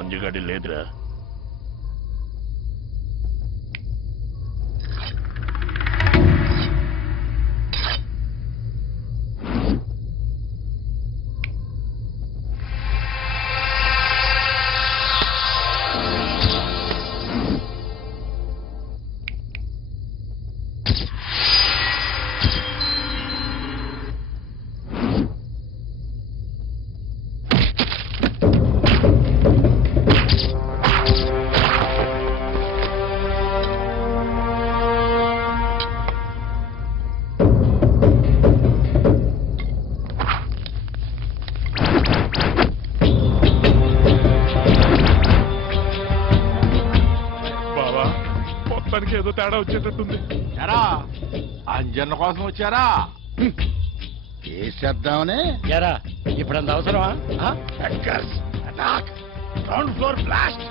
అంజుగాడి లేదురా. ఏదో తేడా వచ్చేటట్టుంది. ఎరా అంజన్న కోసం వచ్చారా? చేసేద్దామని. ఎరా ఇప్పుడు అంత అవసరమా? Ground floor blast.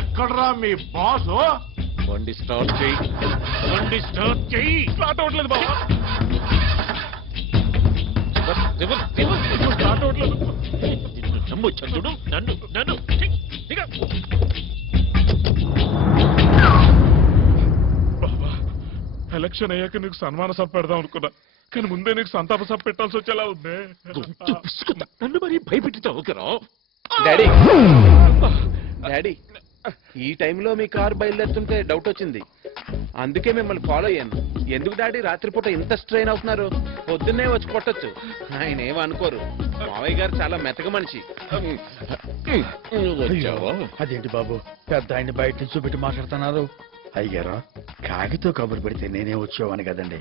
ఎక్కడ్రా మీ బాసు? బండి స్టార్ట్ చెయ్యి. బండి స్టార్ట్ చెయ్యి. స్టార్ట్ అవ్వట్లేదు బాబా. స్టార్ట్ అవ్వట్లేదు. నమ్ము చంద్రుడు. నన్ను నన్ను బాబా, ఎలక్షన్ అయ్యాక నీకు సన్మాన సభ పెడదాం అనుకున్నా, కానీ ముందే నీకు సంతాప సభ పెట్టాల్సి వచ్చేలా ఉంది. నన్ను మరి భయపెట్టుతావు కదా. డాడీ డాడీ, ఈ టైంలో మీ కారు బయలుదేరుతుంటే డౌట్ వచ్చింది, అందుకే మిమ్మల్ని ఫాలో అయ్యాను. ఎందుకు డాడీ రాత్రిపూట ఇంత స్ట్రెయిన్ అవుతున్నారు? పొద్దున్నే వచ్చి కొట్టచ్చు, ఆయన ఏమో అనుకోరు. మావయ్య గారు చాలా మెతక మనిషి. అదేంటి బాబు, పెద్ద ఆయన బయట నుంచి చూపెట్టి మాట్లాడుతున్నారు? అయ్యారు కాగితో కబురు పెడితే నేనే వచ్చేవాని కదండి.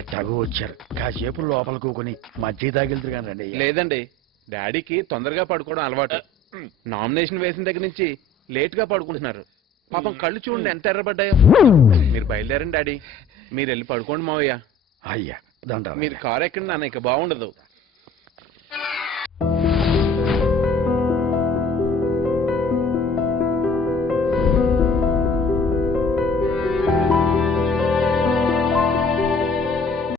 ఎట్టాగో వచ్చారు, కాసేపు లోపల కూకొని మధ్య తాగిలుతురు కానీ రండి. లేదండి, డాడీకి తొందరగా పడుకోవడం అలవాటు. నామినేషన్ వేసిన దగ్గర నుంచి లేట్ గా పడుకుంటున్నారు. పాపం కళ్ళు చూడండి ఎంత ఎర్రబడ్డాయో. మీరు బయలుదేరండి డాడీ, మీరు వెళ్ళి పడుకోండి మావయ్య. అయ్యా దండ. మీరు కారు ఎక్కండి నాన్న, ఇక బాగుండదు.